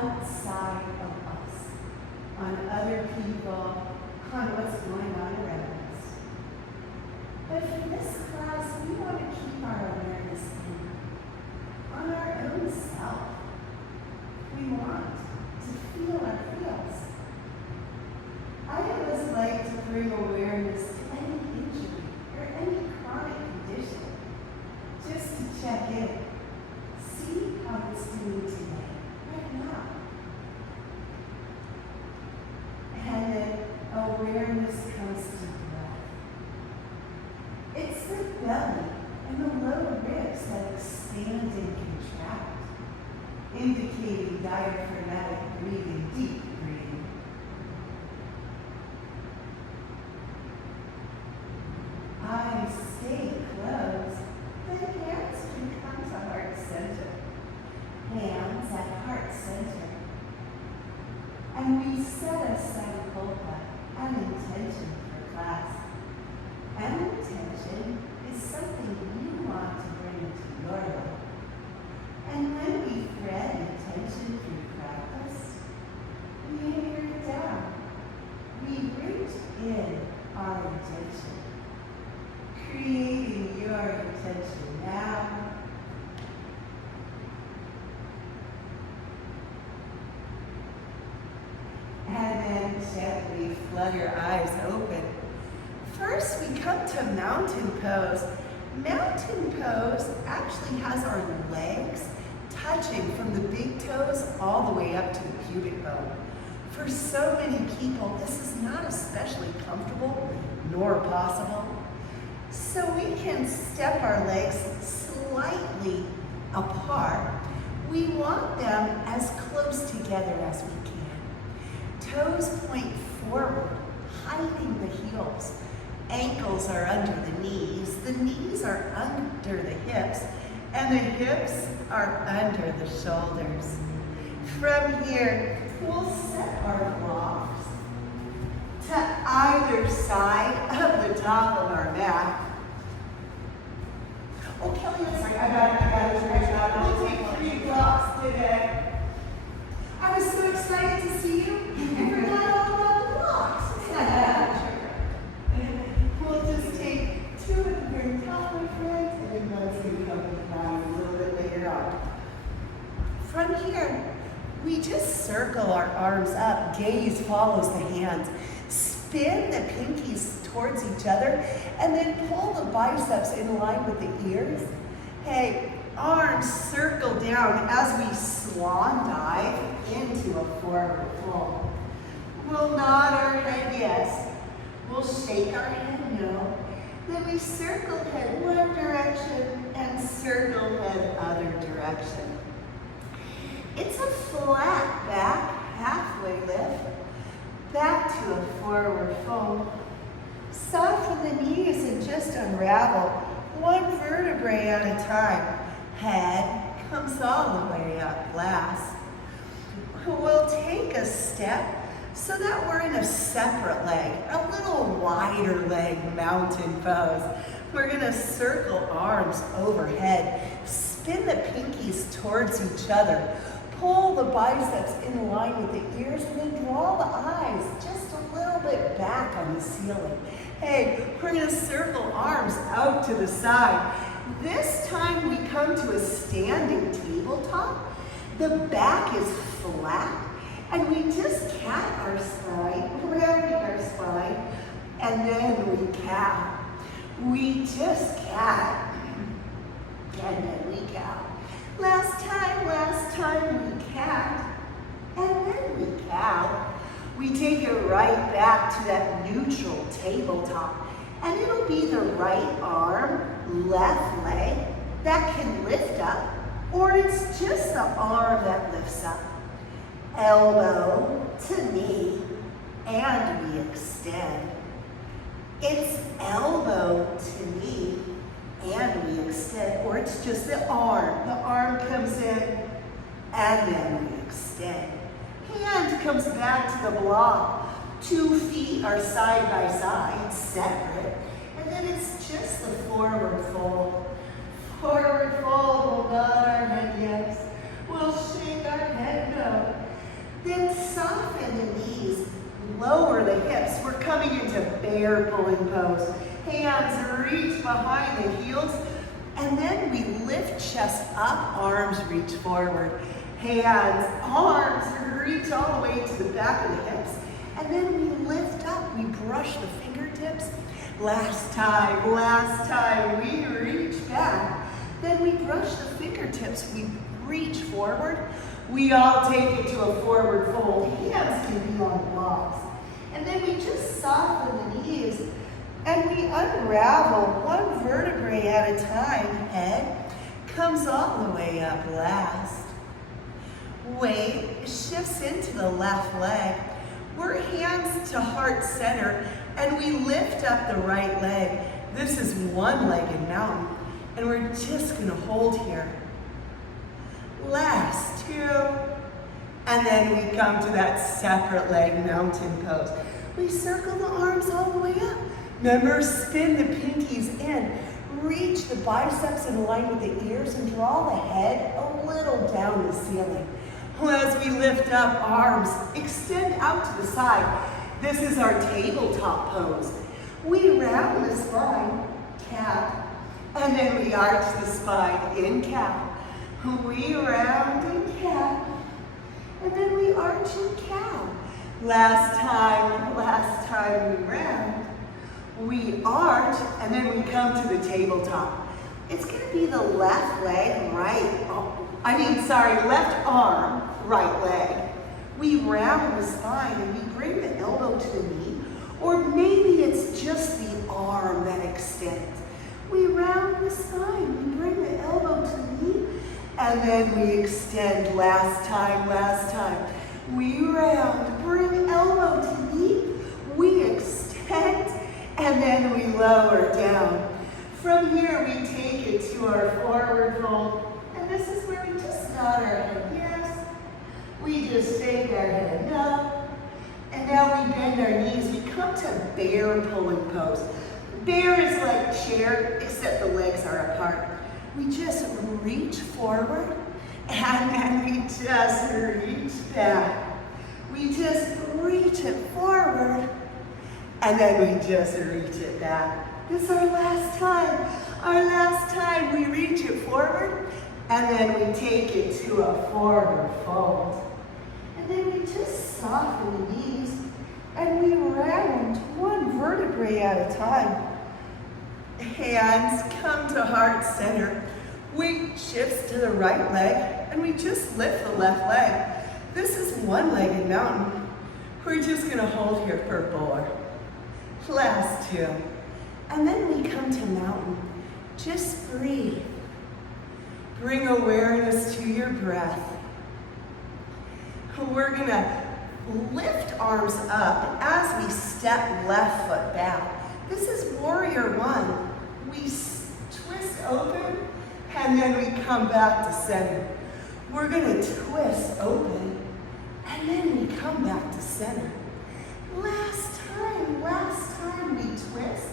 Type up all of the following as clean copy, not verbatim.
outside of us, on other people, on what's going on around us. But for this class, we want to keep our awareness on our own self. We want to feel our feels. I always like to bring awareness to any injury or any chronic condition, just to check in, see how it's doing today, right now. And then awareness comes to breath. It's the belly and the low ribs that expand and contract, indicating diaphragmatic breathing, deep breathing. Eyes stay closed, then hands can come to heart center. Hands at heart center. And we set a sankalpa, an intention for class. An intention is something you want to bring into your life. And when we thread intention through practice, we anchor it down. We root in our intention. Creating your intention now. And then gently flood your eyes open. First, we come to mountain pose. Mountain pose actually has our legs touching from the big toes all the way up to the pubic bone. For so many people, this is not especially comfortable nor possible. So we can step our legs slightly apart. We want them as close together as we can. Toes point forward, hiding the heels. Ankles are under the knees are under the hips, and the hips are under the shoulders. From here, we'll set our blocks to either side of the top of our mat. Oh, Kelly, I'm sorry, I got it. We'll take 3 blocks today. I was so excited to see you. I forgot all about the blocks. We'll just take 2 at the very top, my friends, and then one's going to come down a little bit later on. From here, we just circle our arms up. Gaze follows the hands. Spin the pinkies towards each other, and then pull the biceps in line with the ears. Hey, arms circle down as we swan dive into a forward fold. We'll nod our head yes. We'll shake our head no. Then we circle head one direction and circle head other direction. It's a flat back, halfway lift, back to a forward fold. Soften the knees and just unravel one vertebrae at a time. Head comes all the way up last. We'll take a step so that we're in a separate leg, a little wider leg mountain pose. We're gonna circle arms overhead, spin the pinkies towards each other, pull the biceps in line with the ears, and then draw the eyes just a little bit back on the ceiling. Hey, we're gonna circle arms out to the side. This time we come to a standing tabletop. The back is flat, and we just cat our spine, rounding our spine, and then we cat. We just cat, and then we cat. Last time we cat, and then we cat. We take it right back to that neutral tabletop, and it'll be the right arm, left leg that can lift up, or it's just the arm that lifts up. Elbow to knee, and we extend. It's elbow to knee, and we extend, or it's just the arm. The arm comes in, and then we extend. Hand comes back to the block. 2 feet are side by side, separate, and then it's just the forward fold. Forward fold, we'll nod our head yes. We'll shake our head no. bear pulling pose. Hands reach behind the heels, and then we lift chest up, arms reach forward. Hands, arms reach all the way to the back of the hips, and then we lift up, we brush the fingertips. Last time, we reach back. Then we brush the fingertips, we reach forward. We all take it to a forward fold. Hands can be on blocks. And then we just soften the knees and we unravel one vertebrae at a time. Head comes all the way up last. Weight shifts into the left leg. We're hands to heart center and we lift up the right leg. This is one-legged mountain and we're just gonna hold here. Last two, and then we come to that separate leg mountain pose. We circle the arms all the way up. Remember, spin the pinkies in. Reach the biceps in line with the ears and draw the head a little down the ceiling. As we lift up, arms extend out to the side. This is our tabletop pose. We round the spine, cat, and then we arch the spine in cat. We round in cat, and then we arch in cat. Last time we round, we arch, and then we come to the tabletop. It's gonna be the left leg, left arm, right leg. We round the spine and we bring the elbow to the knee, or maybe it's just the arm that extends. We round the spine, we bring the elbow to the knee, and then we extend. Last time. We round, bring elbow to knee, we extend, and then we lower down. From here, we take it to our forward fold, and this is where we just nod our head yes. We just take our head up, and now we bend our knees. We come to bear pulling pose. Bear is like chair, except the legs are apart. We just reach forward, and then we just reach back. We just reach it forward, and then we just reach it back. This is our last time. Our last time, we reach it forward, and then we take it to a forward fold. And then we just soften the knees, and we round one vertebrae at a time. Hands come to heart center. We shift to the right leg, and we just lift the left leg. This is one-legged mountain. We're just gonna hold here for 4. Last 2. And then we come to mountain. Just breathe. Bring awareness to your breath. We're gonna lift arms up as we step left foot back. This is warrior 1. We twist open, and then we come back to center. We're gonna twist open, and then we come back to center. Last time we twist,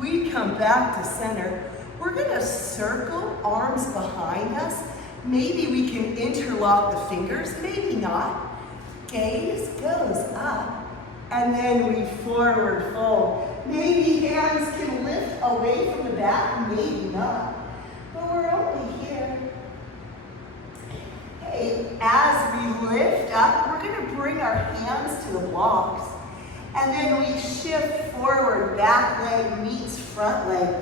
we come back to center. We're gonna circle arms behind us. Maybe we can interlock the fingers, maybe not. Gaze goes up, and then we forward fold. Maybe hands can lift away from the back, maybe not. But we're only here. Okay, as we lift up, we're gonna bring our hands to the blocks. And then we shift forward, back leg meets front leg.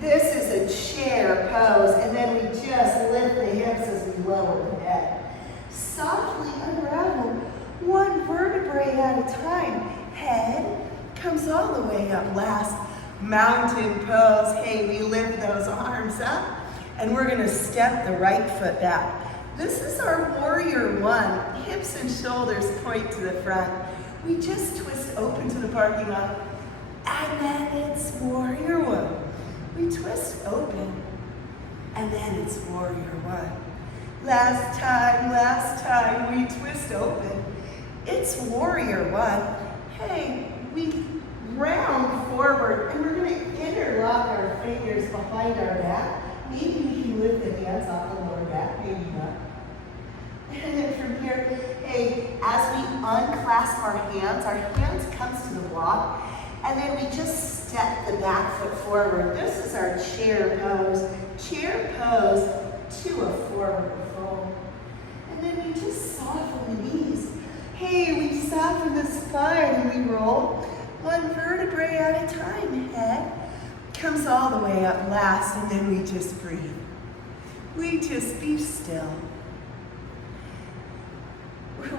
This is a chair pose, and then we just lift the hips as we lower the head. Softly unravel one vertebrae at a time. Head comes all the way up last. Mountain pose. Hey, we lift those arms up, and we're gonna step the right foot back. This is our warrior 1. Hips and shoulders point to the front. We just twist open to the parking lot, and then it's warrior 1. We twist open, and then it's warrior 1. Last time we twist open. It's warrior 1. Hey, we round forward, and we're gonna interlock our fingers behind our back. Maybe we can lift the hands off the lower back, maybe not. And then from here, hey, as we unclasp our hands comes to the block, And then we just step the back foot forward. This is our chair pose. Chair pose to a forward fold. And then we just soften the knees. Hey, we soften the spine and we roll one vertebrae at a time. Head comes all the way up last, and then we just breathe. We just be still.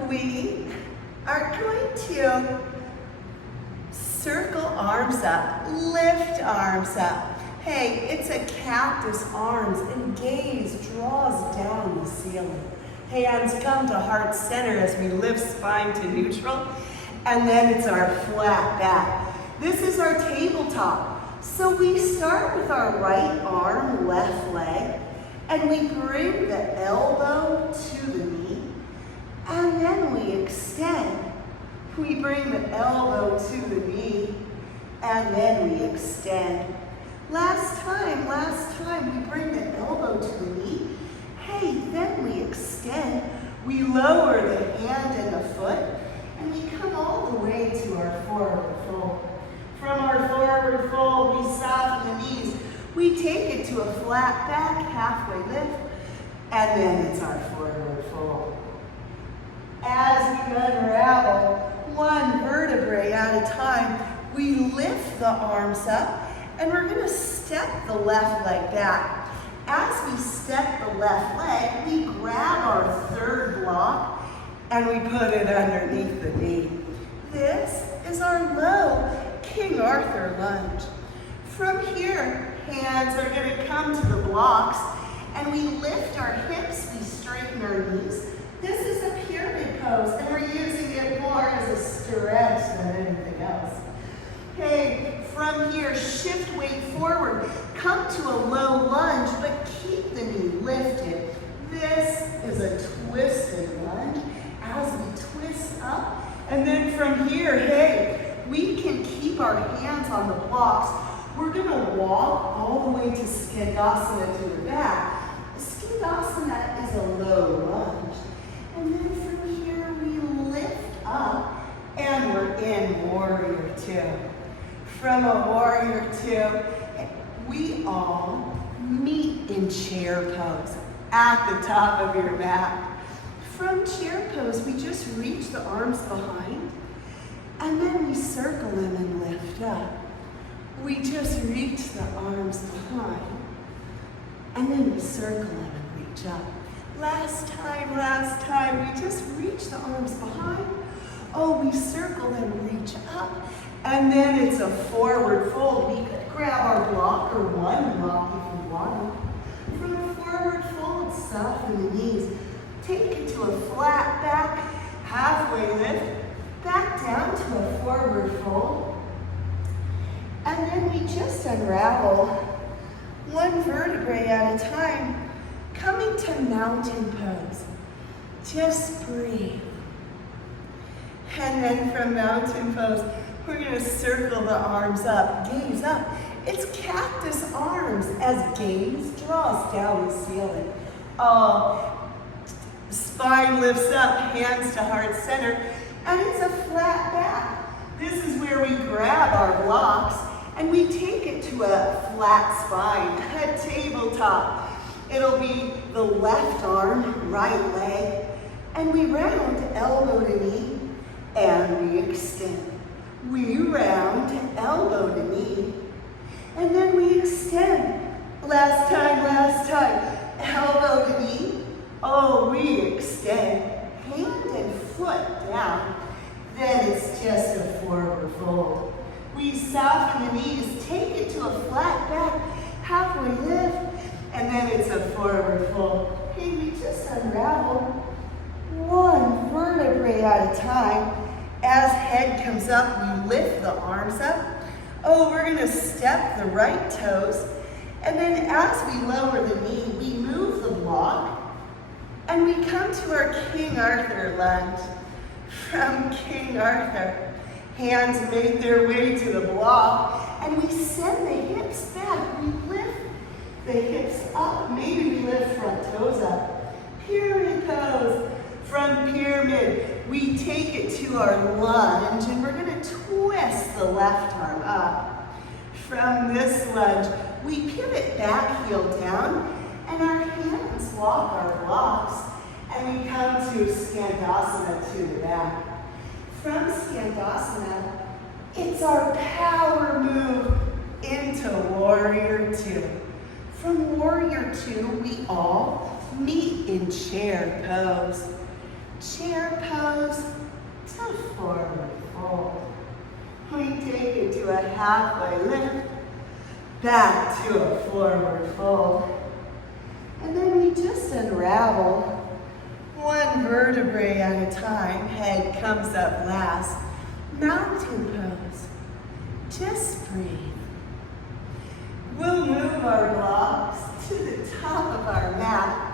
We are going to circle arms up, lift arms up. Hey, it's a cactus arms, and gaze draws down the ceiling. Hands come to heart center as we lift spine to neutral, and then it's our flat back. This is our tabletop. So we start with our right arm, left leg, and we bring the elbow to the knee, and then we extend. We bring the elbow to the knee, and then we extend. Last time, we bring the elbow to the knee. Hey, then we extend. We lower the hand and the foot, and we come all the way to our forward fold. From our forward fold, we soften the knees. We take it to a flat back, halfway lift, and then it's our forward fold. As we unravel one vertebrae at a time, we lift the arms up, and we're going to step the left leg back. As we step the left leg, we grab our third block, and we put it underneath the knee. This is our low King Arthur lunge. From here, hands are going to come to the blocks, and we lift our hips, we straighten our knees. This is a pyramid pose, and we're using it more as a stretch than anything else. Okay, from here, shift weight forward. Come to a low lunge, but keep the knee lifted. This is a twisted lunge as we twist up. And then from here, hey, we can keep our hands on the blocks. We're going to walk all the way to Skandasana to the back. Skandasana is a low lunge. And then from here, we lift up, and we're in Warrior Two. From a Warrior Two, we all meet in chair pose at the top of your mat. From chair pose, we just reach the arms behind, and then we circle them and lift up. We just reach the arms behind, and then we circle them and reach up. Last time, we just reach the arms behind. Oh, we circle them, reach up, and then it's a forward fold. We could grab our block or one block if you wanted. From a forward fold, soften the knees. Take it to a flat back, halfway lift, back down to a forward fold. And then we just unravel one vertebrae at a time, coming to mountain pose. Just breathe. And then from mountain pose, we're going to circle the arms up, gaze up. It's cactus arms as gaze draws down the ceiling. Spine lifts up, hands to heart center, and it's a flat back. This is where we grab our blocks and we take it to a flat spine, a tabletop. It'll be the left arm, right leg, and we round elbow to knee, and we extend. We round elbow to knee, and then we extend. Last time, elbow to knee. Oh, we extend, hand and foot down. Then it's just a forward fold. We soften the knees, take it to a flat back, halfway lift, and then it's a forward fold. Okay, we just unravel one vertebrae at a time. As head comes up, we lift the arms up. Oh, we're going to step the right toes. And then as we lower the knee, we move the block. And we come to our King Arthur lunge. From King Arthur, hands make their way to the block. And we send the hips back. We lift the hips up. Maybe we lift front toes up. Pyramid pose. From pyramid, we take it to our lunge, and we're gonna twist the left arm up. From this lunge, we pivot back, heel down, and our hands lock our blocks, and we come to Skandasana to the back. From Skandasana, it's our power move into Warrior Two. From Warrior Two, we all meet in chair pose. Chair pose to forward fold. We take it to a halfway lift, back to a forward fold. And then we just unravel one vertebrae at a time. Head comes up last. Mountain pose. Just breathe. We'll move our blocks to the top of our mat.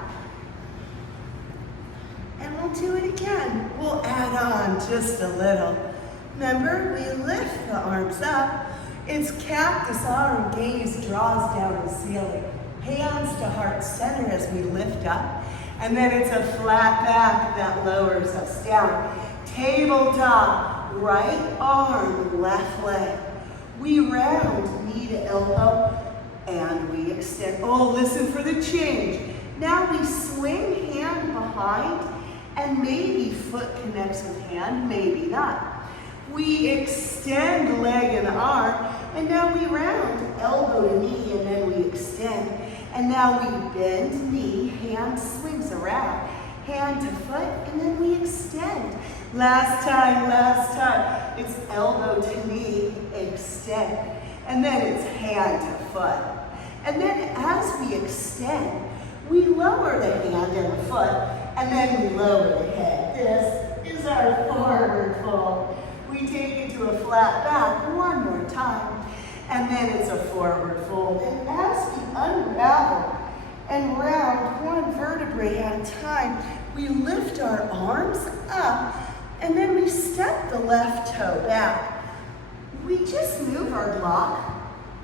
And we'll do it again. We'll add on just a little. Remember, we lift the arms up. It's cactus arm, gaze draws down the ceiling. Hands to heart center as we lift up. And then it's a flat back that lowers us down. Tabletop, right arm, left leg. We round knee to elbow and we extend. Oh, listen for the change. Now we swing hand behind and maybe foot connects with hand, maybe not. We extend leg and arm, and now we round elbow to knee, and then we extend. And now we bend knee, hand swings around, hand to foot, and then we extend. Last time, it's elbow to knee, extend. And then it's hand to foot. And then as we extend, we lower the hand and the foot, and then we lower the head. This is our forward fold. We take it to a flat back one more time, and then it's a forward fold. And as we unravel and round one vertebrae at a time, we lift our arms up, and then we step the left toe back. We just move our block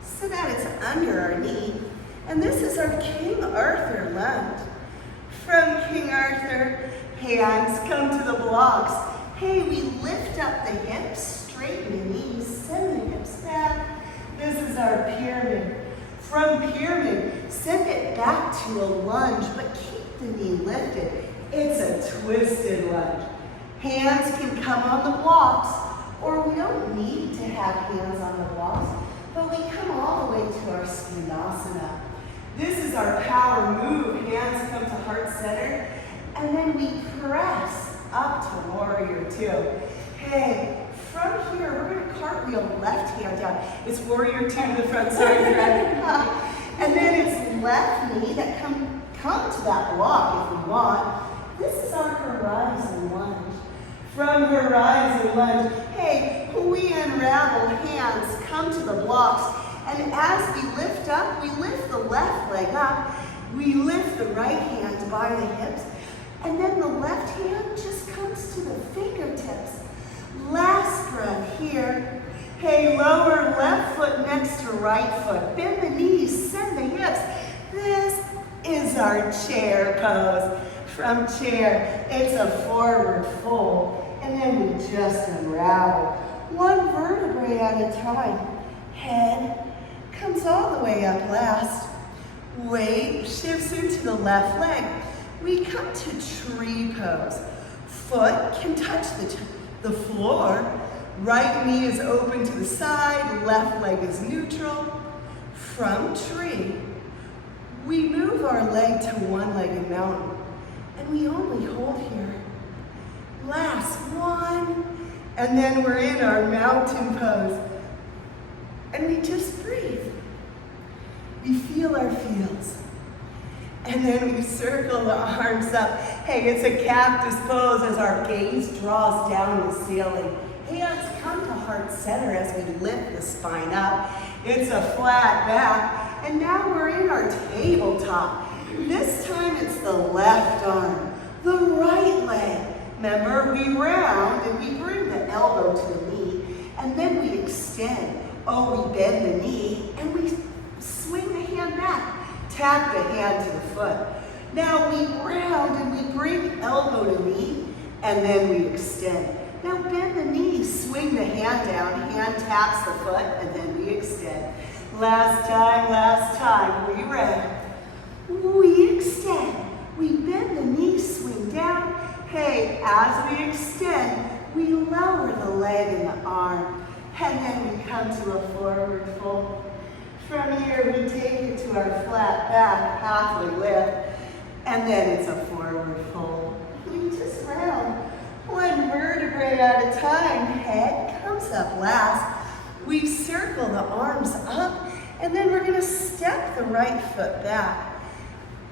so that it's under our knee. And this is our King Arthur lunge. From King Arthur, hands come to the blocks. Hey, we lift up the hips, straighten the knees, send the hips back. This is our pyramid. From pyramid, send it back to a lunge, but keep the knee lifted. It's a twisted lunge. Hands can come on the blocks, or we don't need to have hands on the blocks, but we come all the way to our Skandasana. This is our power move. Hands come to heart center, and then we press up to Warrior Two. Hey, from here, we're going to cartwheel left hand down. It's Warrior Two to the front, sorry, and then it's left knee that come to that block if we want. This is our horizon lunge. From horizon lunge, hey, we unravel, hands come to the blocks. And as we lift up, we lift the left leg up. We lift the right hand by the hips. And then the left hand just comes to the fingertips. Last breath here. Hey, lower left foot next to right foot. Bend the knees, send the hips. This is our chair pose. From chair, it's a forward fold. And then we just unravel. One vertebrae at a time. Head comes all the way up last. Weight shifts into the left leg. We come to tree pose. Foot can touch the floor. Right knee is open to the side. Left leg is neutral. From tree, we move our leg to one-legged mountain. And we only hold here. Last one. And then we're in our mountain pose. And we just breathe. We feel our feels. And then we circle the arms up. Hey, it's a cactus pose as our gaze draws down the ceiling. Hands come to heart center as we lift the spine up. It's a flat back. And now we're in our tabletop. This time it's the left arm, the right leg. Remember, we round and we bring the elbow to the knee. And then we extend. Oh, we bend the knee and we swing the hand back. Tap the hand to the foot. Now we round and we bring elbow to knee and then we extend. Now bend the knees, swing the hand down, hand taps the foot, and then we extend. Last time, we ready. We extend. We bend the knees, swing down. Hey, as we extend, we lower the leg and the arm, and then we come to a forward fold. From here, we take it to our flat back, halfway lift, and then it's a forward fold. We just round. One vertebrae at a time. Head comes up last. We circle the arms up, and then we're gonna step the right foot back.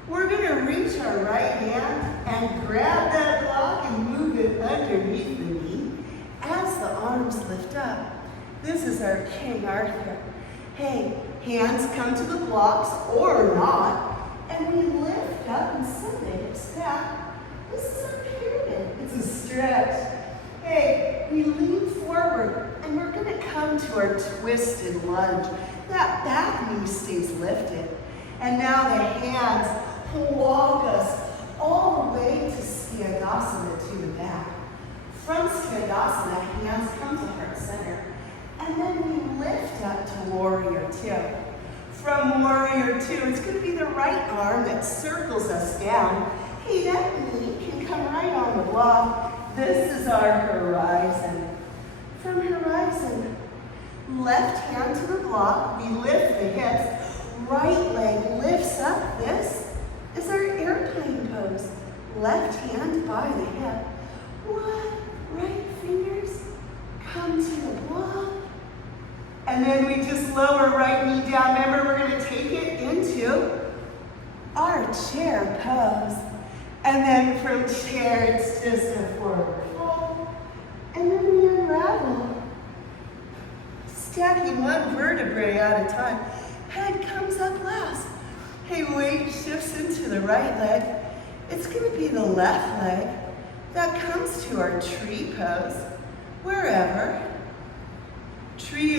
We're gonna reach our right hand and grab that block and move it underneath the knee as the arms lift up. This is our King Arthur. Hey, hands come to the blocks or not, and we lift up and send the hips back. This is our pyramid. It's a stretch. Hey, we lean forward, and we're gonna come to our twisted lunge. That back knee stays lifted. And now the hands walk us all the way to Skandasana to the back. From Skandasana, hands come to heart center. And then we lift up to Warrior Two. From Warrior Two, it's gonna be the right arm that circles us down. Hey, that knee can come right on the block. This is our horizon. From horizon, left hand to the block, we lift the hips. Right leg lifts up. This is our airplane pose. Left hand by the hip. One, right fingers come to the block. And then we just lower right knee down. Remember, we're gonna take it into our chair pose. And then from chair, it's just a forward fold. And then we unravel. Stacking one vertebrae at a time. Head comes up last. Hey, weight shifts into the right leg. It's gonna be the left leg that comes to our tree pose, wherever. Tree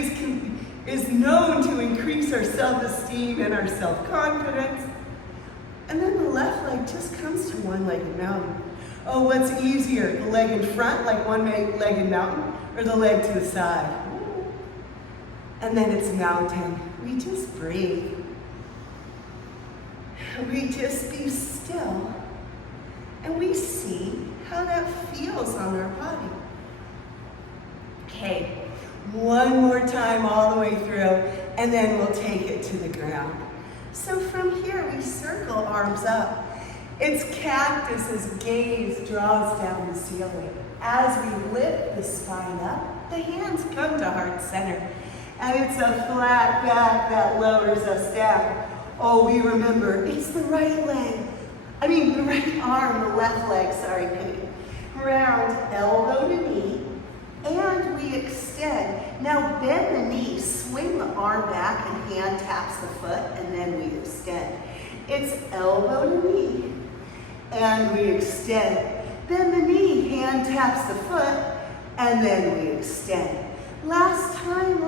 is known to increase our self-esteem and our self-confidence. And then the left leg just comes to one-legged mountain. Oh, what's easier, the leg in front, like one-legged mountain, or the leg to the side? And then it's mountain. We just breathe. We just be still, and we see how that feels on our body. Okay, one more time all the way through, and then we'll take it to the ground. So from here, we circle arms up. It's cactus's gaze draws down the ceiling. As we lift the spine up, the hands come to heart center. And it's a flat back that lowers us down. Oh, we remember, it's the right the right arm, the left leg, sorry, Penny. Round, elbow to knee, and we extend. Now bend the knee, swing the arm back, and hand taps the foot, and then we extend. It's elbow to knee, and we extend. Bend the knee, hand taps the foot, and then we extend. Last time,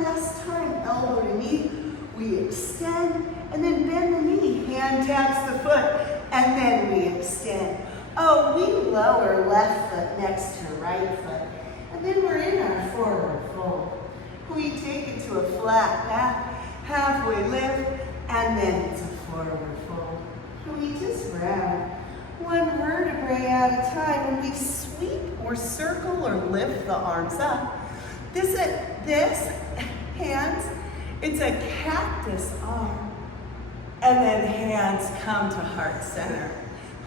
elbow to knee, we extend, and then bend the knee, hand taps the foot, and then we extend. Oh, we lower left foot next to right foot, and then we're in our forward fold. We take it to a flat back, halfway lift, and then it's a forward fold. We just round, one vertebrae at a time, and we sweep or circle or lift the arms up. This hands, it's a cactus arm. And then hands come to heart center.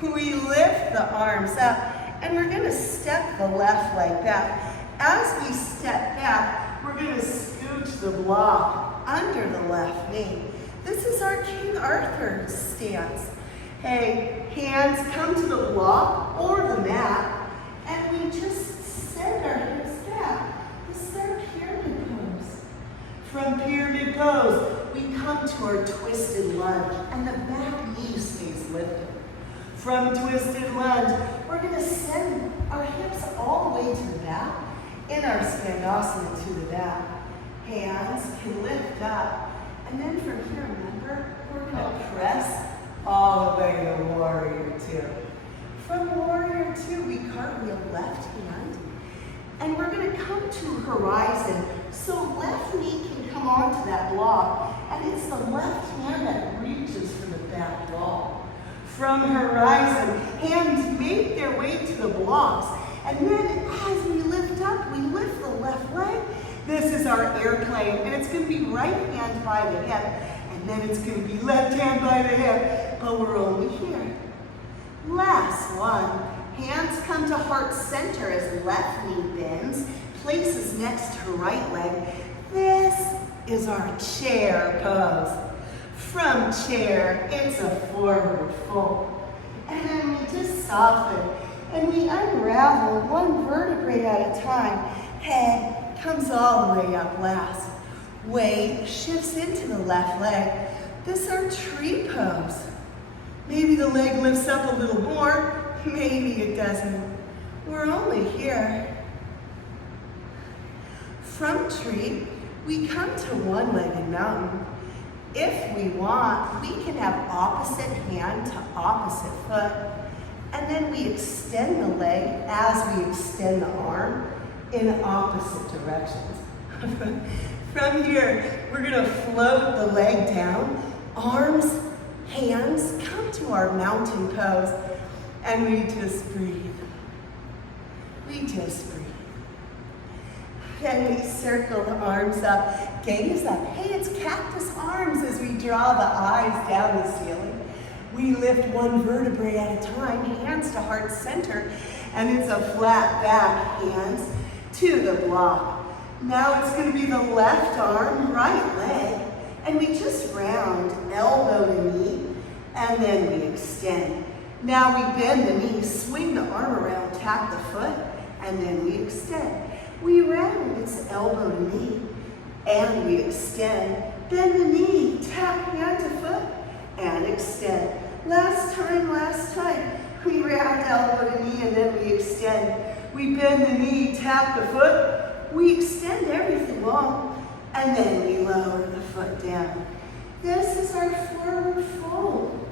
We lift the arms up, and we're gonna step the left leg back. As we step back, we're gonna scooch the block under the left knee. This is our King Arthur stance. Hey, hands come to the block or the mat, and we just send our hips back. This is our pyramid pose. From pyramid pose, we come to our twisted lunge, and the back knee stays lifted. From twisted lunge, we're gonna send our hips all the way to the back, in our Skandasana to the back. Hands can lift up, and then from here, remember, we're gonna press all the way to Warrior Two. From Warrior Two, we cartwheel left hand. And we're going to come to horizon. So left knee can come onto that block. And it's the left hand that reaches for the back wall. From horizon, hands make their way to the blocks. And then as we lift up, we lift the left leg. This is our airplane. And it's going to be right hand by the hip. And then it's going to be left hand by the hip. But we're only here. Last one. Hands come to heart center as left knee bends, places next to right leg. This is our chair pose. From chair, it's a forward fold. And then we just soften and we unravel one vertebrae at a time. Head comes all the way up last. Weight shifts into the left leg. This is our tree pose. Maybe the leg lifts up a little more. Maybe it doesn't. We're only here. From tree, we come to one-legged mountain. If we want, we can have opposite hand to opposite foot. And then we extend the leg as we extend the arm in opposite directions. From here, we're going to float the leg down. Arms, hands, come to our mountain pose. And we just breathe. We just breathe. Then we circle the arms up, gaze up. Hey, it's cactus arms as we draw the eyes down the ceiling. We lift one vertebrae at a time, hands to heart center, and it's a flat back, hands to the block. Now it's going to be the left arm, right leg, and we just round elbow to knee, and then we extend. Now we bend the knee, swing the arm around, tap the foot, and then we extend. We round, it's elbow to knee, and we extend. Bend the knee, tap hand to foot, and extend. Last time. We round elbow to knee, and then we extend. We bend the knee, tap the foot, we extend everything long, and then we lower the foot down. This is our forward fold.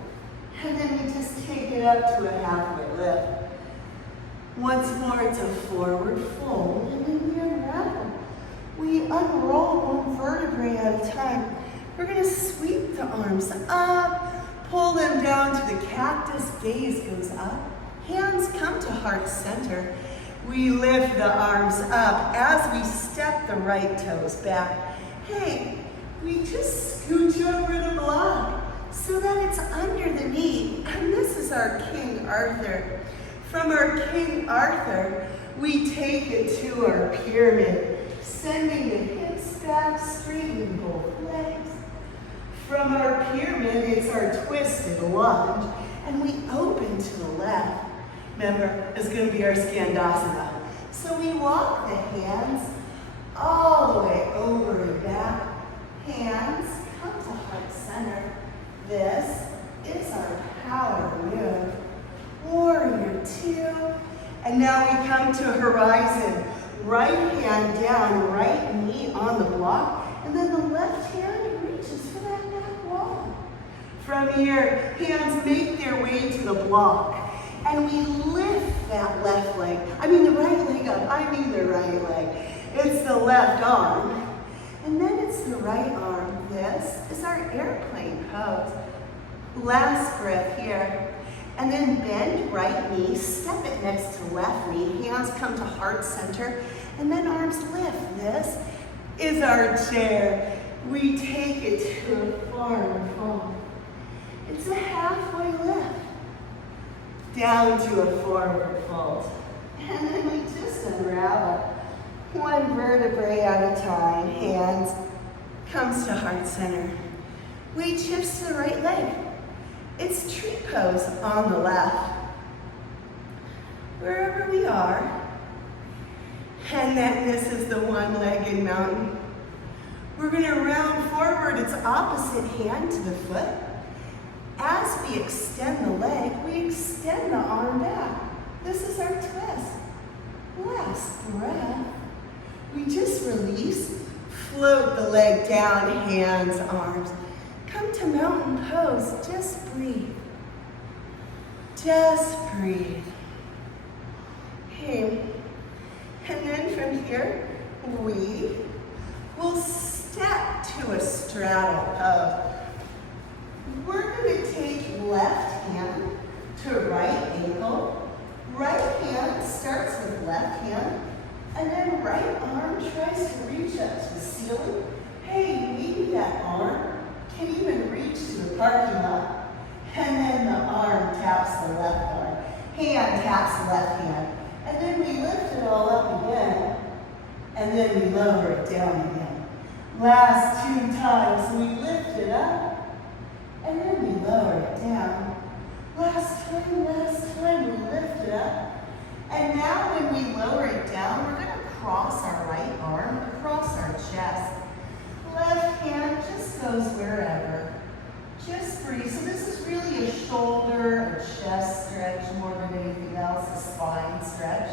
And then we just take it up to a halfway lift. Once more, it's a forward fold, and then we unravel. We unroll one vertebrae at a time. We're going to sweep the arms up, pull them down to the cactus, gaze goes up. Hands come to heart center. We lift the arms up as we step the right toes back. Hey, we just scooch over the block so that it's under the knee. And this is our King Arthur. From our King Arthur, we take it to our pyramid, sending the hips back, straightening both legs. From our pyramid, it's our twisted lunge, and we open to the left. Remember, it's going to be our Skandasana. So we walk the hands all the way over and back. Hands come to heart center. This is our power move. Warrior two. And now we come to horizon. Right hand down, right knee on the block. And then the left hand reaches for that back wall. From here, hands make their way to the block. And we lift that left leg. The right leg up. The right leg. It's the left arm. And then it's the right arm. This is our airplane pose. Last breath here. And then bend right knee, step it next to left knee. Hands come to heart center. And then arms lift. This is our chair. We take it to a forward fold. It's a halfway lift. Down to a forward fold. And then we just unravel. One vertebrae at a time. Hands comes to heart center. Weight shifts to the right leg. It's tree pose on the left. Wherever we are. And then this is the one-legged mountain. We're going to round forward. It's opposite hand to the foot. As we extend the leg, we extend the arm back. This is our twist. Last breath. We just release, float the leg down, hands, arms. Come to mountain pose. Just breathe. Just breathe. Okay. And then from here, we will step to a straddle pose. We're going to take left hand to right ankle. Right hand starts with left hand, and then right arm tries to reach up to the ceiling. Hey, maybe that arm can even reach to the parking lot. And then the arm taps the left arm. Hand taps the left hand. And then we lift it all up again. And then we lower it down again. Last 2 times, we lift it up. And then we lower it down. Last time, we lift it up. And now when we lower it down, we're going to cross our right arm across our chest. Left hand just goes wherever. Just breathe. So this is really a shoulder, a chest stretch more than anything else, a spine stretch.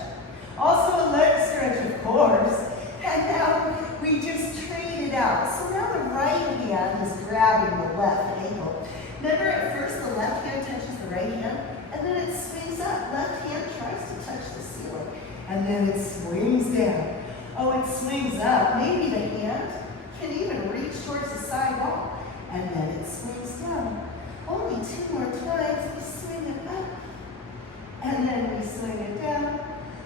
Also a leg stretch, of course. And now we just trade it out. So now the right hand is grabbing the left ankle. Remember, at first the left hand touches the right hand, and then it swings up. Left hand tries to touch the ceiling, and then it swings down. Oh, it swings up. Maybe the hand can even reach towards the sidewalk, and then it swings down. Only 2 more times, we swing it up, and then we swing it down.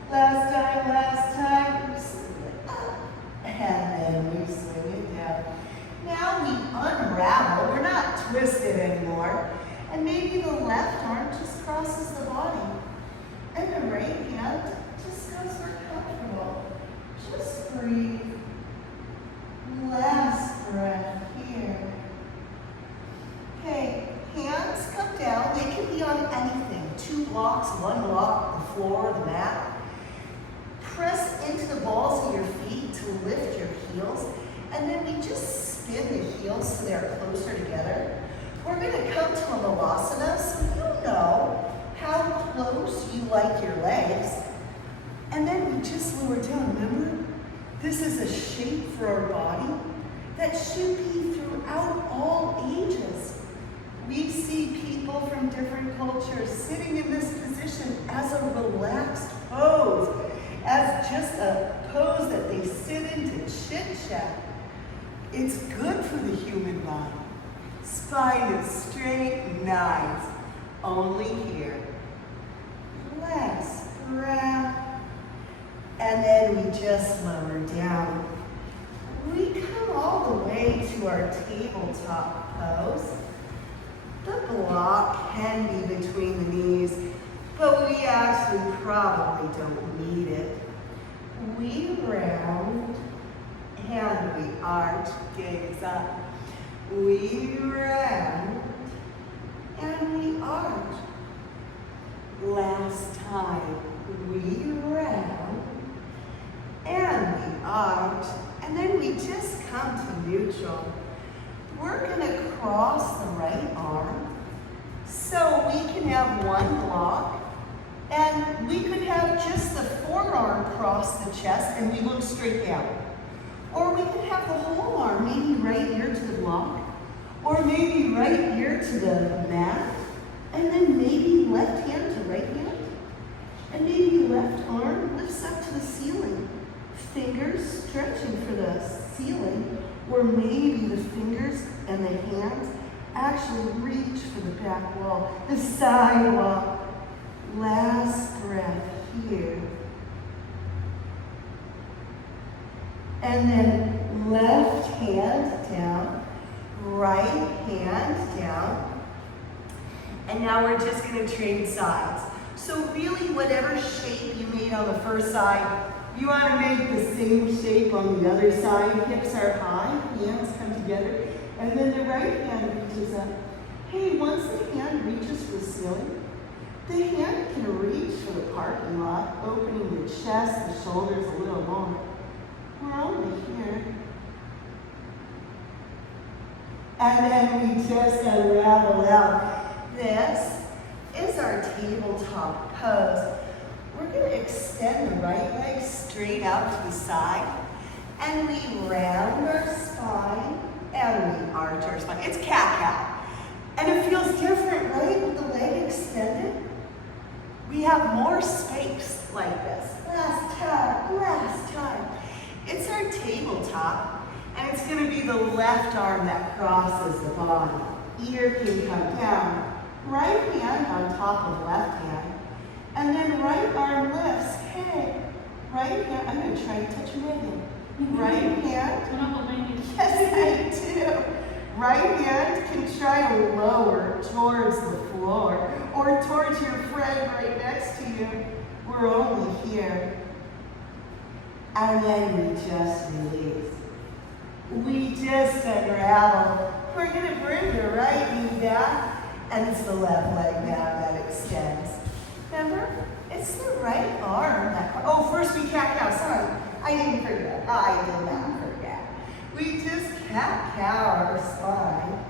Last time, we swing it up, and then we swing it down. Now we unravel, we're not twisted anymore, and maybe the left arm just crosses the body, and the right hand just goes where comfortable. Just breathe. Last breath here. Okay, hands come down. They can be on anything. 2 blocks, 1 block, the floor, the mat. Press into the balls of your feet to lift your heels, and then we just spin the heels so they're closer together. We're going to come to a Vinyasa, so you know how close you like your legs. And then we just lower down. Remember, this is a shape for our body that should be throughout all ages. We see people from different cultures sitting in this position as a relaxed pose, as just a pose that they sit in to chit-chat. It's good for the human body. Spine is straight, nice. Only here. Last breath. And then we just lower down. We come all the way to our tabletop pose. The block can be between the knees, but we actually probably don't need it. We round and we arch, gaze up. We round and we arch. Last time, we round and we arch, and then we just come to neutral. We're going to cross the right arm so we can have 1 block, and we could have just the forearm cross the chest and we look straight down. Or we could have the whole arm, maybe right here to the block, or maybe right here to the mat, and then maybe left hand to right hand, and maybe left arm lifts up to the ceiling. Fingers stretching for the ceiling, or maybe the fingers and the hands actually reach for the back wall, the sidewalk. Last breath here. And then left hand down, right hand down. And now we're just going to trade sides. So really, whatever shape you made on the first side, you want to make the same shape on the other side. Hips are high, hands come together, and then the right hand reaches up. Hey, once the hand reaches for the ceiling, the hand can reach for the parking lot, opening the chest, the shoulders a little more. We're only here. And then we just unravel out. This is our tabletop pose. We're going to extend the right leg straight out to the side, and we round our spine, and we arch our spine. It's cat-cow. And it feels different, right, with the leg extended? We have more space like this. Last time. It's our tabletop, and it's going to be the left arm that crosses the body. Ear can come down. Right hand on top of left hand, and then right arm lifts. Hey, right hand, I'm going to try to touch your hand. Right hand, yes I do. Right hand can try to lower towards the floor or towards your friend right next to you. We're only here. And then we just release. We just unravel. We're going to bring the right knee back, and it's the left leg now that extends. Remember, it's the right arm that, oh, first we cat-cow, sorry. I didn't forget. I did not forget. We just cat-cow our spine.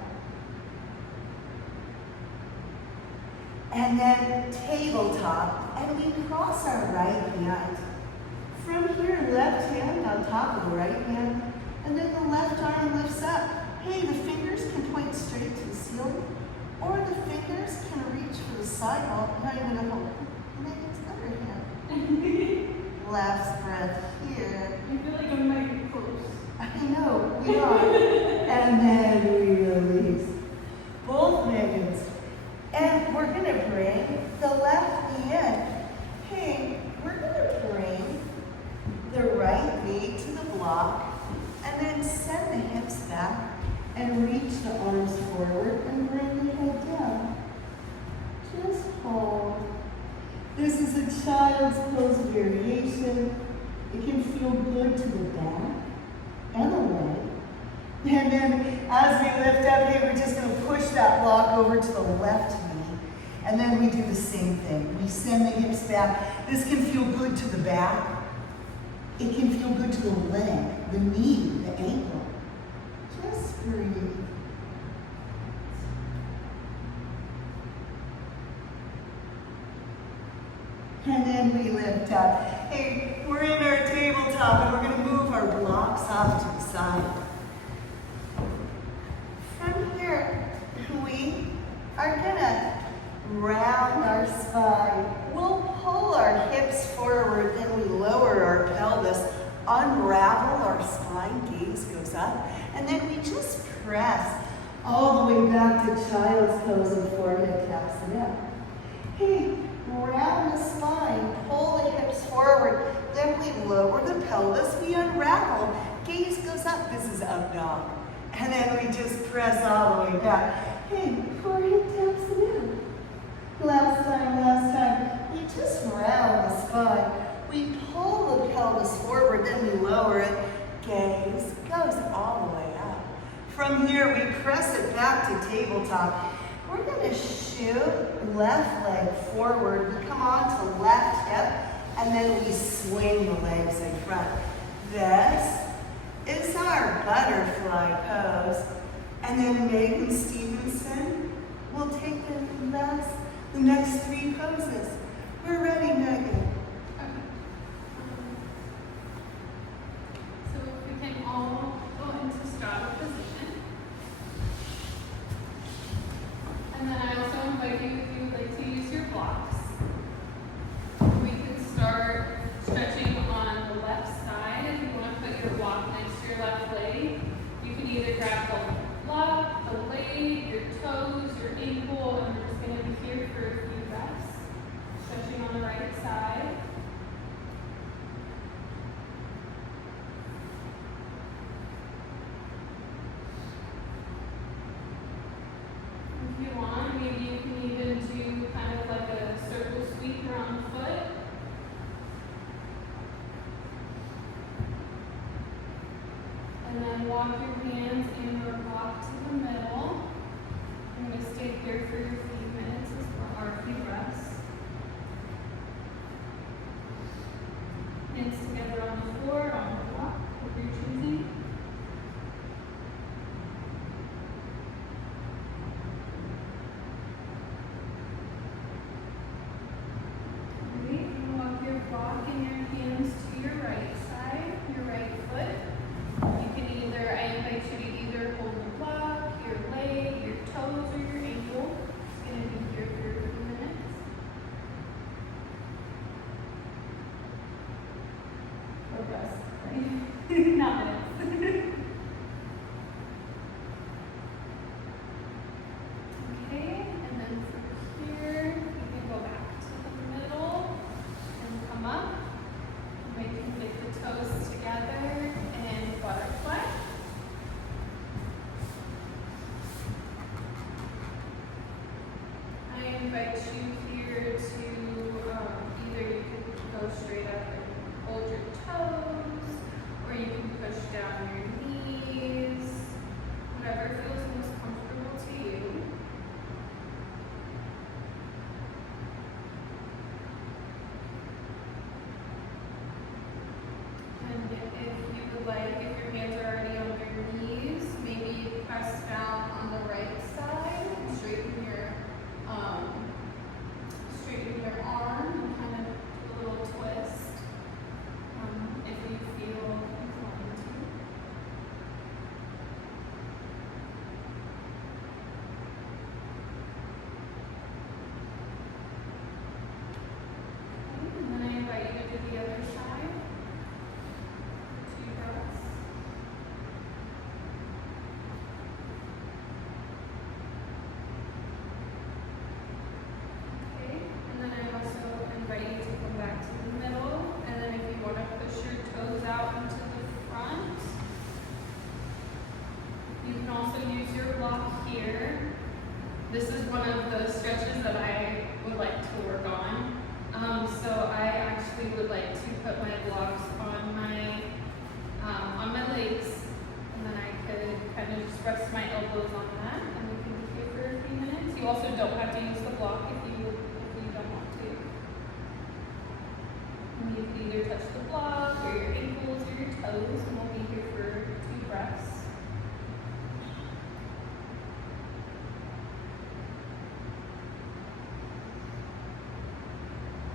And then tabletop, and we cross our right hand. From here, left hand on top of the right hand, and then the left arm lifts up. Hey, the fingers can point straight to the ceiling, or the fingers can reach for the sidewall. Now you're going to hold Megan's other hand. Last breath here. I feel like I'm like close. I know, we are. And then we release. Both Megans. And we're going to bring the left knee in. Hey, we're going to bring the right knee to the block, and then send the hips back and reach the arms forward and bring the head down. Just hold. This is a child's pose variation. It can feel good to the back and the leg. And then as we lift up here, we're just going to push that block over to the left knee. And then we do the same thing. We send the hips back. This can feel good to the back. It can feel good to the leg, the knee, the ankle. Just breathe. And then we lift up. Hey, we're in our tabletop, and we're going to move our blocks off to the side. From here, we are going to round our spine. We'll pull our hips forward, then we lower our pelvis, unravel our spine, gaze goes up, and then we just press all the way back to child's pose and forehead taps it up. Hey, round the spine, pull the hips forward, then we lower the pelvis, we unravel, gaze goes up, this is up dog. And then we just press all the way back. Hey, forehead taps it up. Last time, we just round the spine. We pull the pelvis forward, then we lower it. Gaze goes all the way up. From here, we press it back to tabletop. We're going to shoot left leg forward. We come on to left hip, and then we swing the legs in front. This is our butterfly pose. And then Megan Stevenson will take the next three poses. We're ready, Megan. Okay. So if we can all go into straddle position. And then I also invite you, if you would like to use your blocks, we can start stretching on the left side. If you want to put your block next to your left leg, you can either grab the block, the leg, your toes, your ankle, and we're just going to be here for a few reps. Not minutes. Okay, and then from here, you can go back to the middle and come up. We can get the toes together and butterfly. I invite you here to either you can go straight up and hold your toes, or you can push down your knees, whatever feels most comfortable to you. And if you would like, if your hands are already on your knees, maybe press down on the right side and straighten your arm and kind of do a little twist if you feel inclined to. Okay, and then I invite you to do the other side. 2 breaths. Okay, and then I also invite you to come back to the middle, and then if you want to push your toes out into the front, you can also use your block here. This is one of the stretches that I would like to work on. So I actually would like to put my blocks on my legs, and then I could kind of just rest my elbows on that, and we can be here for a few minutes. You also don't have to use the block if you don't want to. And you can either touch the block or your ankles or your toes, and we'll be here for 2 breaths.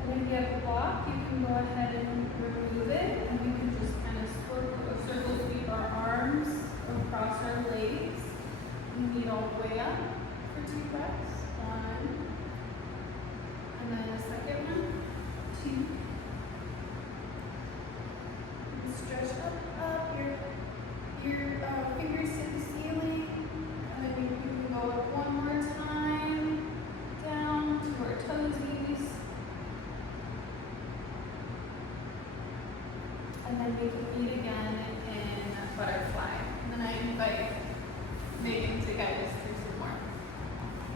And if you have a block, you can go ahead and remove it, and we can just kind of circle sweep our arms across our legs. We meet all the way up for 2 breaths. 1, and then a second one, 2. And stretch up your fingers to the ceiling, and then we can go up one more time, down to our toesies. And then we can meet again in butterfly. And then I invite Megan to guide us through some more.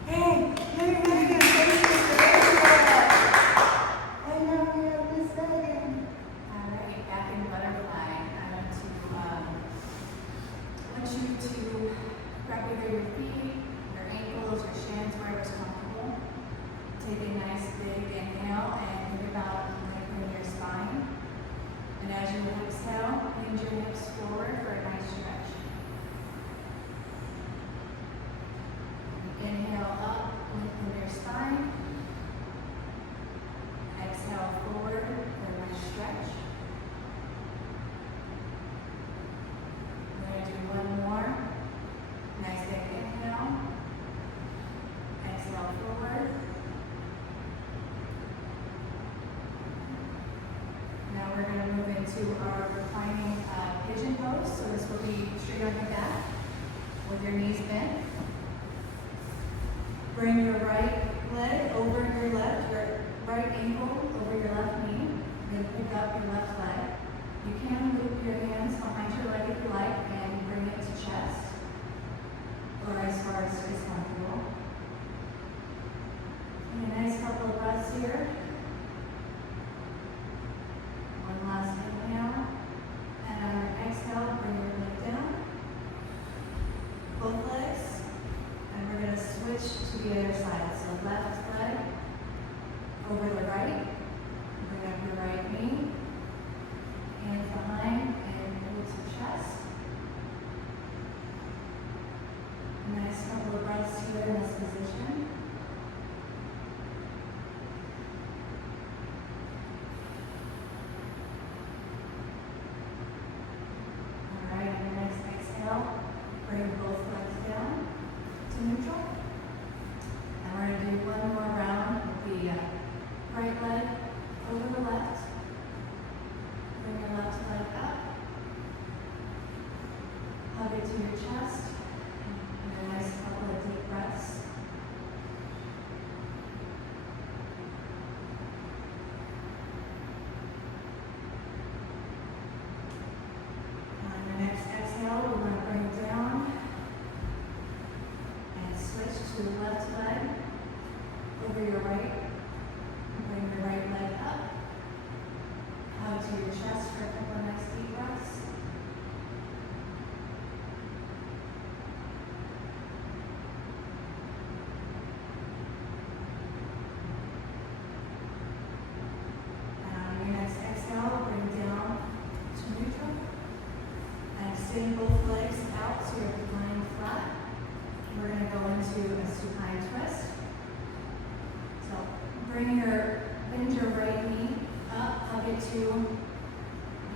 Hey, Megan, thank you for that. And now we have Miss Megan. All right, back in butterfly. I want you to wrap either your feet, your ankles, your shins, wherever's comfortable. Take a nice big inhale and think about lengthening your spine. And as you exhale, hinge your hips forward for a nice stretch. Inhale up, lengthen your spine. Exhale forward for a nice stretch. We're going to do one more. Nice big inhale. Exhale forward. Now we're going to move into our reclining pigeon pose. So this will be straight on your back with your knees bent. Bring your right leg over your left, your right ankle over your left knee. Then pick up your left leg. You can loop your hands behind your leg if you like and bring it to chest or as far as is comfortable. And a nice couple of breaths here. One last inhale, and on our exhale, bring your leg down, both legs, and we're going to switch to the other side. So left leg over the right,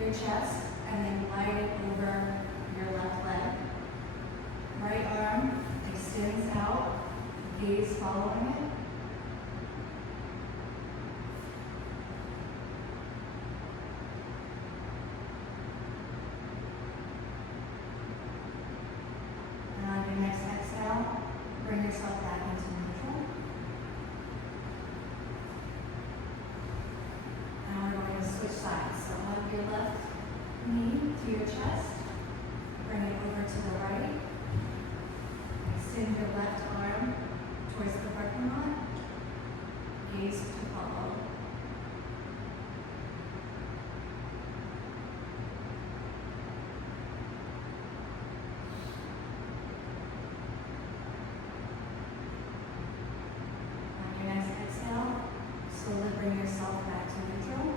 your chest and then glide it over your left leg. Right arm extends out, gaze following it. And on your next exhale, bring yourself back into neutral. Now we're going to switch sides. So hug your left knee to your chest. Bring it over to the right. Extend your left arm towards the parking lot. Gaze to follow. On your next exhale, slowly bring yourself back to neutral.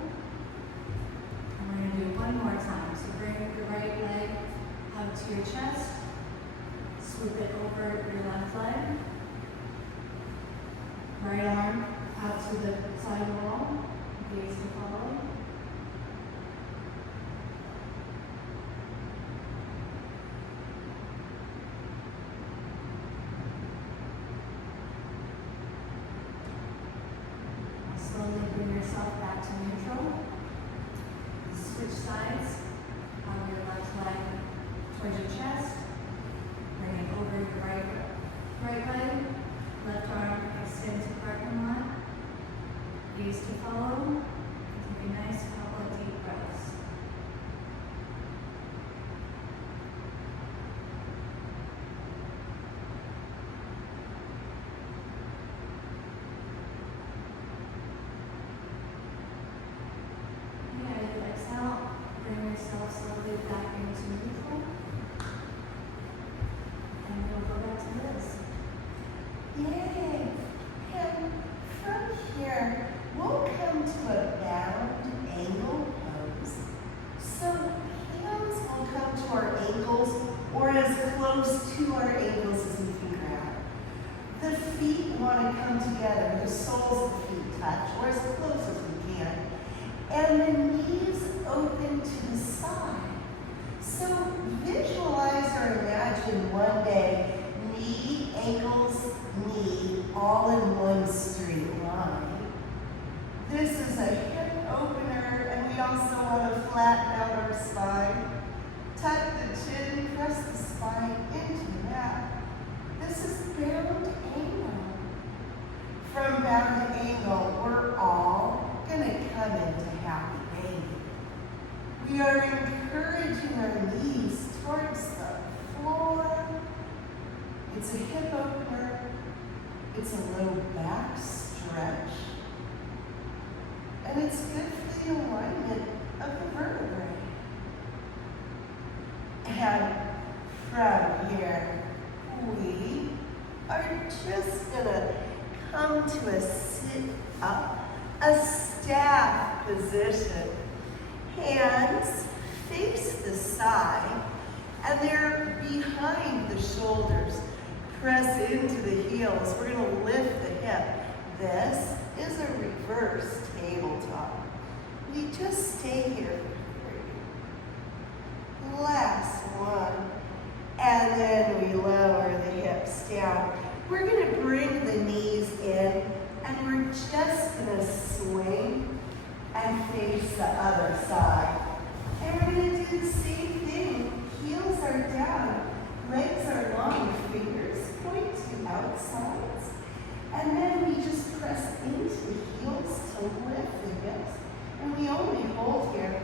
And we're going to do it one more time. So bring the right leg up to your chest. Swoop it over your left leg. Right arm out to the side wall. Gaze to follow. Slowly bring yourself back to neutral. Switch sides. On your left leg towards your chest. Bring it over your right leg. Left arm extend to parking lot. Gaze to follow. Take a nice couple of deep breaths. Yeah, you exhale. Bring yourself slowly back into neutral. And we'll go back to this. Yay! And from here, we'll come to a bound angle pose. So hands will come to our ankles or as close to our ankles as we can grab. The feet want to come together, the soles of the feet touch, or as close as we can. And the knees open to the side. So visualize or imagine one day knee, ankles, knee, all in one straight line. This is a hip opener, and we also want to flatten out our spine. Tuck the chin, press the spine into the mat. This is bound angle. From bound angle, we're all going to come into happy baby. We are encouraging our knees towards the floor. It's a hip opener. It's a low back stretch. And it's good for the alignment of the vertebrae. And from here, we are just gonna come to a sit up, a staff position. Hands face the side, and they're behind the shoulders. Press into the heels. We're gonna lift the hip. This is a reverse tabletop. We just stay here for 3. Last one. And then we lower the hips down. We're gonna bring the knees in, and we're just gonna swing and face the other side. And we're gonna do the same thing. Heels are down, legs are long, fingers point to outsides. And then we just press into the heels to lift the hips. And we only hold here.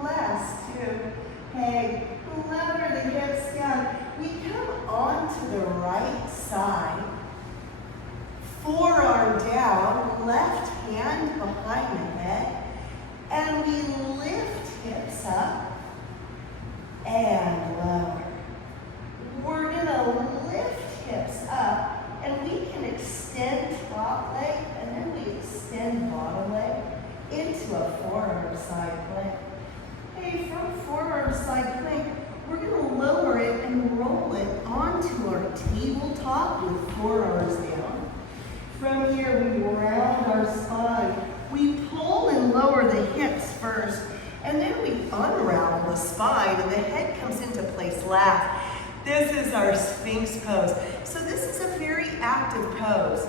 Last 2. Hey, lower the hips down. We come onto the right side. Forearm down, left hand behind the head. And we lift hips up and lower. We're gonna lift hips up, and we can extend top leg, and then we extend bottom leg into a forearm side plank. Hey, from forearm side plank, we're gonna lower it and roll it onto our tabletop with forearms down. From here, we round our spine. We pull and lower the hips first, and then unravel the spine and the head comes into place last. This is our Sphinx pose. So this is a very active pose.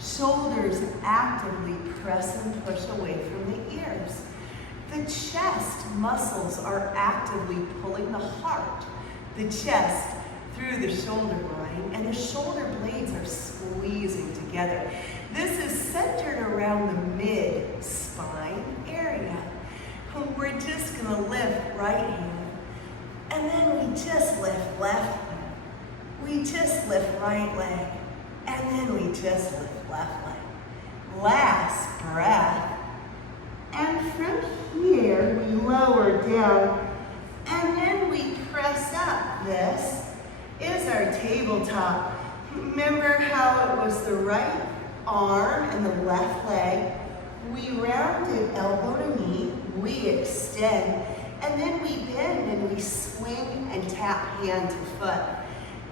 Shoulders actively press and push away from the ears. The chest muscles are actively pulling the heart, the chest through the shoulder line, and the shoulder blades are squeezing together. This is centered around the mid-spine area. We're just going to lift right hand, and then we just lift left hand. We just lift right leg, and then we just lift left leg. Last breath. And from here, we lower down, and then we press up. This is our tabletop. Remember how it was the right arm and the left leg? We rounded elbow to knee, we extend, and then we bend and we swing and tap hand to foot.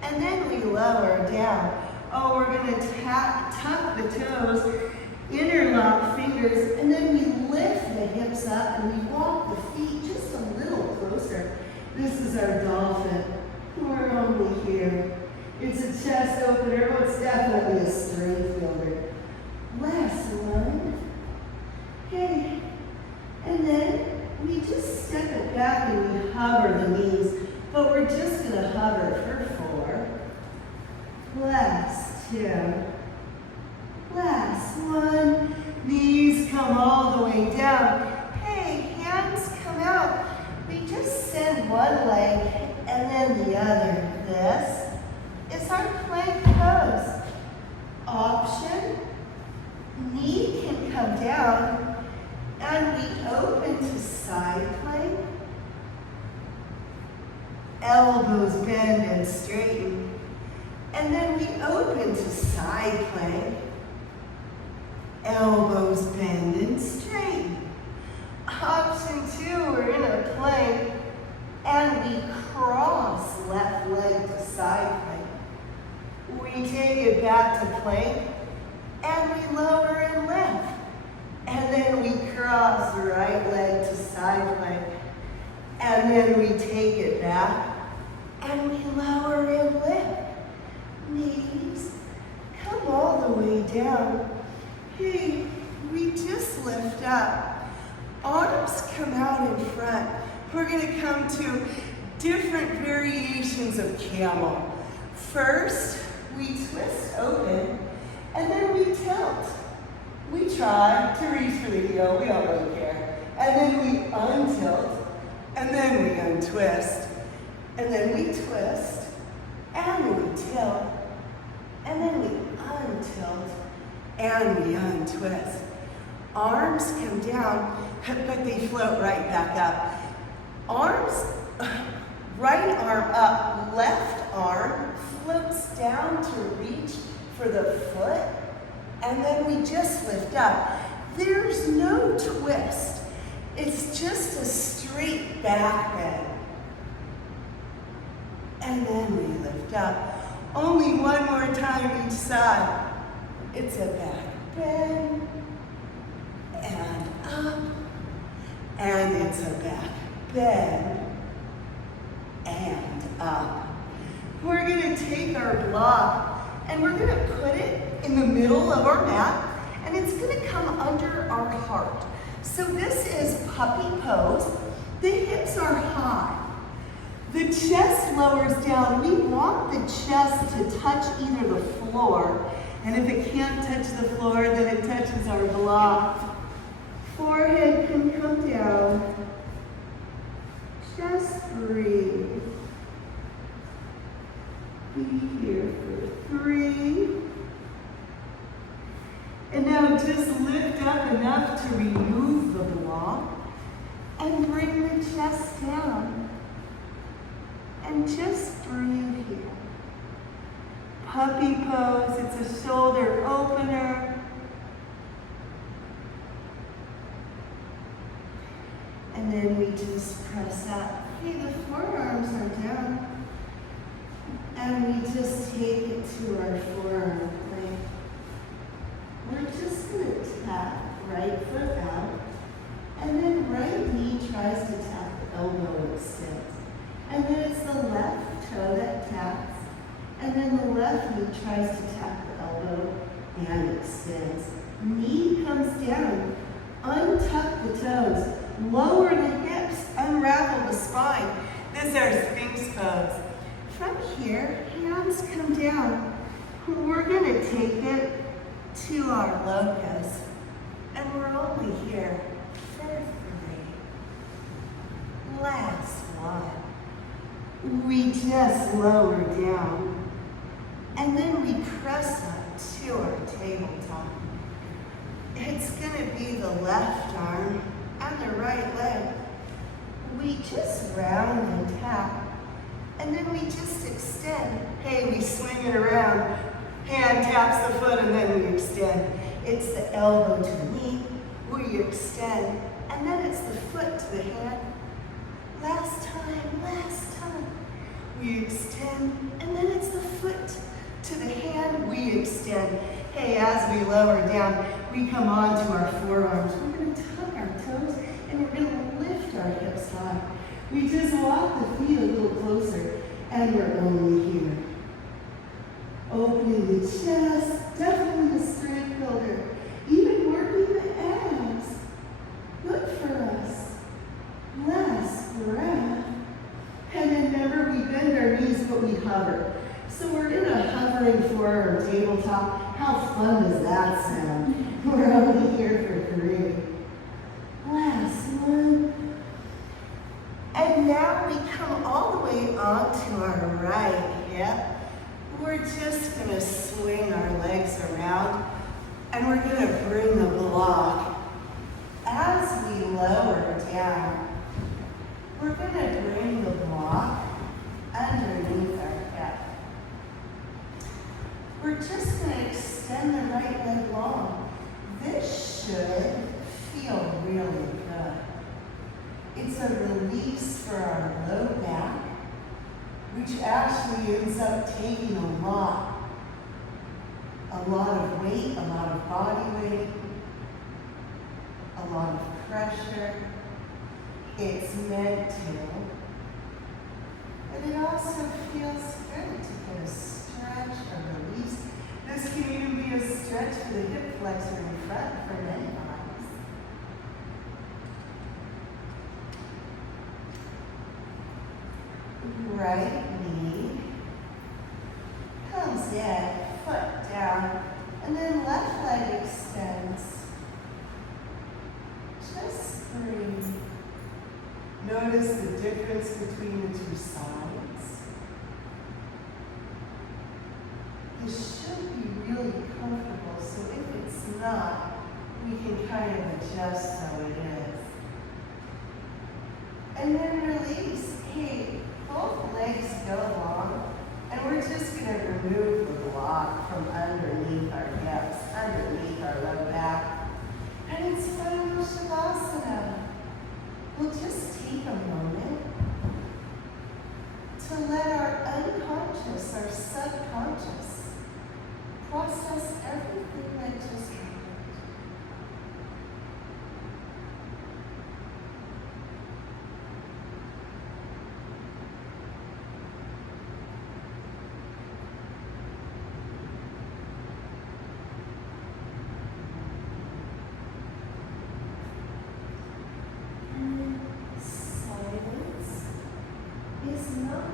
And then we lower down. Oh, we're gonna tuck the toes, interlock fingers, and then we lift the hips up and we walk the feet just a little closer. This is our dolphin. We're only here. It's a chest opener, but it's definitely a strength builder. Last one. Okay. And then we just step it back and we hover the knees, but we're just gonna hover for 4. Last 2. Last 1. Knees come all the way down. Hey, hands come out. We just send one leg and then the other. This is our plank pose. Option. Knee can come down and we open to side plank. Elbows bend and straighten. And then we open to side plank. Elbows bend and straighten. Option 2, we're in a plank and we cross left leg to side plank. We take it back to plank and we lower and lift. And then we cross right leg to side plank. And then we take it back and we lower and lift. Knees come all the way down. Hey, we just lift up. Arms come out in front. We're going to come to different variations of camel. First, we twist open, and then we tilt. We try to reach for the heel, we don't really care. And then we untilt, and then we untwist. And then we twist, and we tilt, and then we untilt, and we untwist. Arms come down, but they float right back up. Arms, right arm up, left arm floats down to reach for the foot, and then we just lift up. There's no twist. It's just a straight back bend. And then we lift up. Only one more time each side. It's a back bend, and up, and it's a back bend, and up. We're gonna take our block, and we're gonna put it in the middle of our mat, and it's gonna come under our heart. So this is puppy pose. The hips are high. The chest lowers down. We want the chest to touch either the floor, and if it can't touch the floor, then it touches our block. Forehead can come down. Just breathe. Be here for 3. And now just lift up enough to remove the block and bring the chest down. And just breathe here. Puppy pose, it's a shoulder opener. And then we just press up. Okay, the forearms are down. And we just take it to our forearm plank. We're just going to tap right foot out. extends. And then it's the left toe that taps. And then the left knee tries to tap the elbow and extends. Knee comes down. Untuck the toes. Lower the hips. Unravel the spine. This is our Sphinx pose. From here, hands come down. We're going to take it to our locus. And we're only here for 3. Last one. We just lower down. And then we press up to our tabletop. It's going to be the left arm and the right leg. We just round and tap. And then we just extend. Hey, we swing it around. Hand taps the foot and then we extend. It's the elbow to the knee. We extend. And then it's the foot to the hand. Last time, last time. We extend. And then it's the foot to the hand. We extend. Hey, as we lower down, we come onto our forearms. We're going to tuck our toes and we're going to lift our hips high. We just walk the feet a little closer and we're only here. Opening the chest, definitely the strength builder. Even working the abs. Good for us. Last breath. And then remember, we bend our knees, but we hover. So we're in a hovering forearm tabletop. How fun does that sound? We're only here for 3. Last one. And now we come all the way onto our right hip. We're just going to swing our legs around and we're going to bring the block. As we lower down, we're going to bring the block underneath our hip. We're just going to extend the right leg long. This should feel really good. It's a release for our low back, which actually ends up taking a lot of weight, a lot of body weight, a lot of pressure. It's meant to. But it also feels good to get a stretch, a release. This can even be a stretch for the hip flexor in front for many bodies. Right knee comes in, foot down, and then left leg extends. Just breathe. Notice the difference between the 2 sides. This should be really comfortable, so if it's not, we can kind of adjust how it is. And then release. Hey, both legs go long, and we're just going to remove the block from underneath our hips, underneath our low back. And it's Shavasana. We'll just take a moment to let our unconscious, our subconscious, process everything that just happened. Silence is not